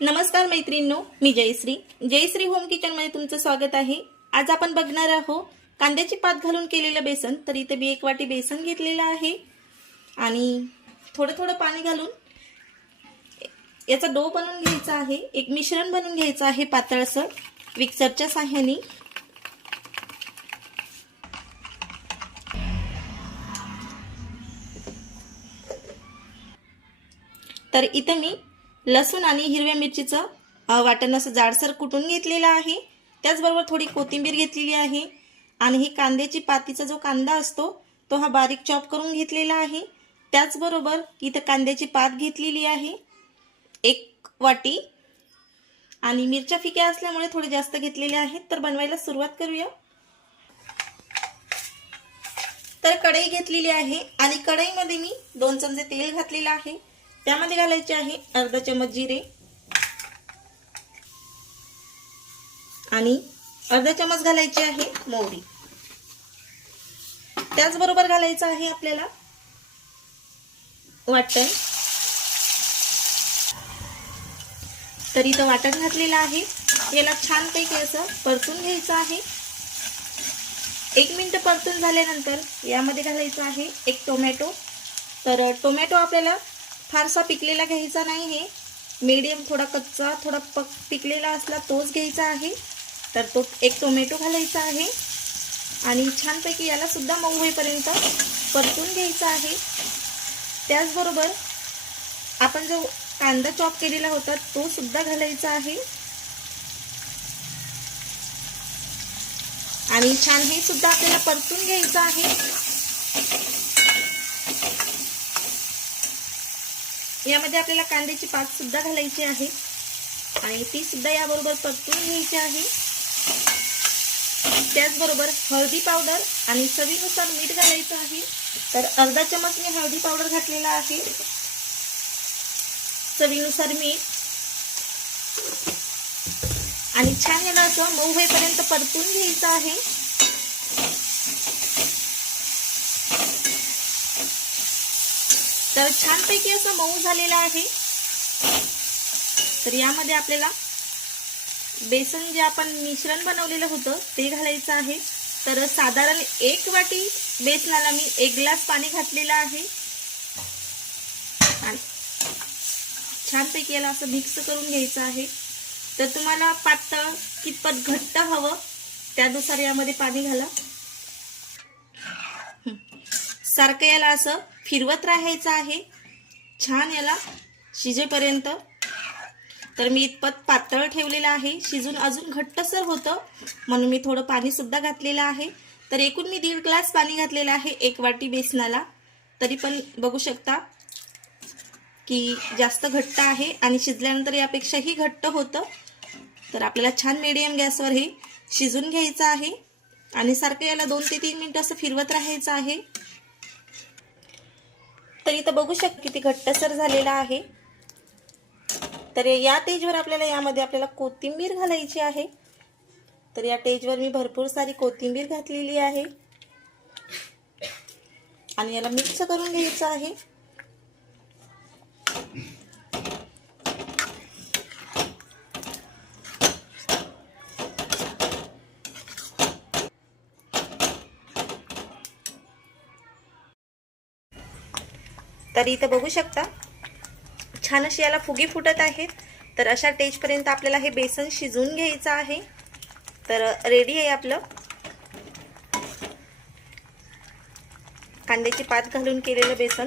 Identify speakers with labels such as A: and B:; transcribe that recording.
A: नमस्कार मैत्रिणींनो मी जयश्री. जयश्री होम किचनमध्ये तुमचं स्वागत आहे. आज आपण बघणार आहोत कांद्याची पात घालून केलेलं बेसन. तर इथे मी एक वाटी बेसन घेतलेलं आहे. आणि थोडं थोडं पाणी घालून याचा डो बनवून घ्यायचा आहे. एक मिश्रण बनवून घ्यायचं आहे पातळसर मिक्सरच्या साह्याने. तर इथं मी लसूण आणि हिरव्या मिरचीचं वाटण असं जाडसर कुटून घेतलेलं आहे. त्याचबरोबर थोडी कोथिंबीर घेतलेली आहे. आणि ही कांद्याची पातीचा जो कांदा असतो तो हा बारीक चॉप करून घेतलेला आहे. त्याचबरोबर इथं कांद्याची पात घेतलेली आहे. एक वाटी आणि मिरच्या फिक्या असल्यामुळे थोडे जास्त घेतलेले आहेत. तर बनवायला सुरुवात करूया. तर कढई घेतलेली आहे आणि कढईमध्ये मी दोन चमचे तेल घातलेलं आहे. त्यामध्ये घालायचे आहे अर्धा चमच जिरे आणि अर्धा चमच घालायचे आहे मोहरी. त्याचबरोबर घालायचं आहे आपल्याला वाटण. तर इथं वाटण घातलेलं आहे. याला छानपैकी असं परतून घ्यायचं आहे. एक मिनटं परतून झाल्यानंतर यामध्ये घालायचं आहे एक टोमॅटो. तर टोमॅटो आपल्याला फारसा पिकलेला घ्यायचा नाही आहे मीडियम थोडा कच्चा थोडा पक पिकलेला असला तोच घ्यायचा आहे. तर तो एक टोमॅटो घालायचा आहे. आणि छानपैकी याला सुद्धा मऊ होईपर्यंत परतून घ्यायचा आहे. त्याचबरोबर आपण जो कांदा चॉप केलेला होता तो सुद्धा घालायचा आहे. आणि छान हे सुद्धा आपल्याला परतून घ्यायचं आहे. यामध्ये आपल्याला कांद्याची पात सुद्धा घालायची आहे. आणि ती सुद्धा याबरोबर परतून घ्यायची आहे. त्याचबरोबर हळदी पावडर आणि चवीनुसार मीठ घालायचं आहे. तर अर्धा चमच मी हळदी पावडर घातलेला आहे. चवीनुसार मीठ. आणि छान याला असं मऊ होईपर्यंत परतून घ्यायचं आहे. तर छानपैकी असं मऊ झालेलं आहे. तर यामध्ये आपल्याला बेसन जे आपण मिश्रण बनवलेलं होतं ते घालायचं आहे. तर साधारण एक वाटी बेसनाला मी एक ग्लास पाणी घातलेलं आहे. आणि छानपैकी याला असं मिक्स करून घ्यायचं आहे. तर तुम्हाला पातळ कितपत घट्ट हवं त्यानुसार यामध्ये पाणी घाला. सारखं याला असं फिरवत राहायचं आहे. छान याला शिजेपर्यंत. तर मी इतपत पातळ ठेवलेलं आहे. शिजून अजून घट्टसर होतं. म्हणून मी थोडं पाणीसुद्धा घातलेलं आहे. तर एकूण मी दीड ग्लास पाणी घातलेलं आहे एक वाटी बेसनाला. तरी पण बघू शकता की जास्त घट्ट आहे आणि शिजल्यानंतर यापेक्षाही घट्ट होतं. तर आपल्याला छान मिडियम गॅसवर हे शिजून घ्यायचं आहे. आणि सारखं याला दोन ते तीन मिनटं असं फिरवत राहायचं आहे. तर इथं बघू शक किती घट्टसर झालेला आहे. तर या टेजवर आपल्याला यामध्ये आपल्याला कोथिंबीर घालायची आहे. तर या टेजवर मी भरपूर सारी कोथिंबीर घातलेली आहे. आणि याला मिक्स करून घ्यायचं आहे. तर इथं बघू शकता. छान अशी याला फुगी फुटत आहेत. तर अशा टेजपर्यंत आपल्याला हे बेसन शिजवून घ्यायचं आहे. तर रेडी आहे आपलं. कांद्याची पात घालून केलेलं बेसन.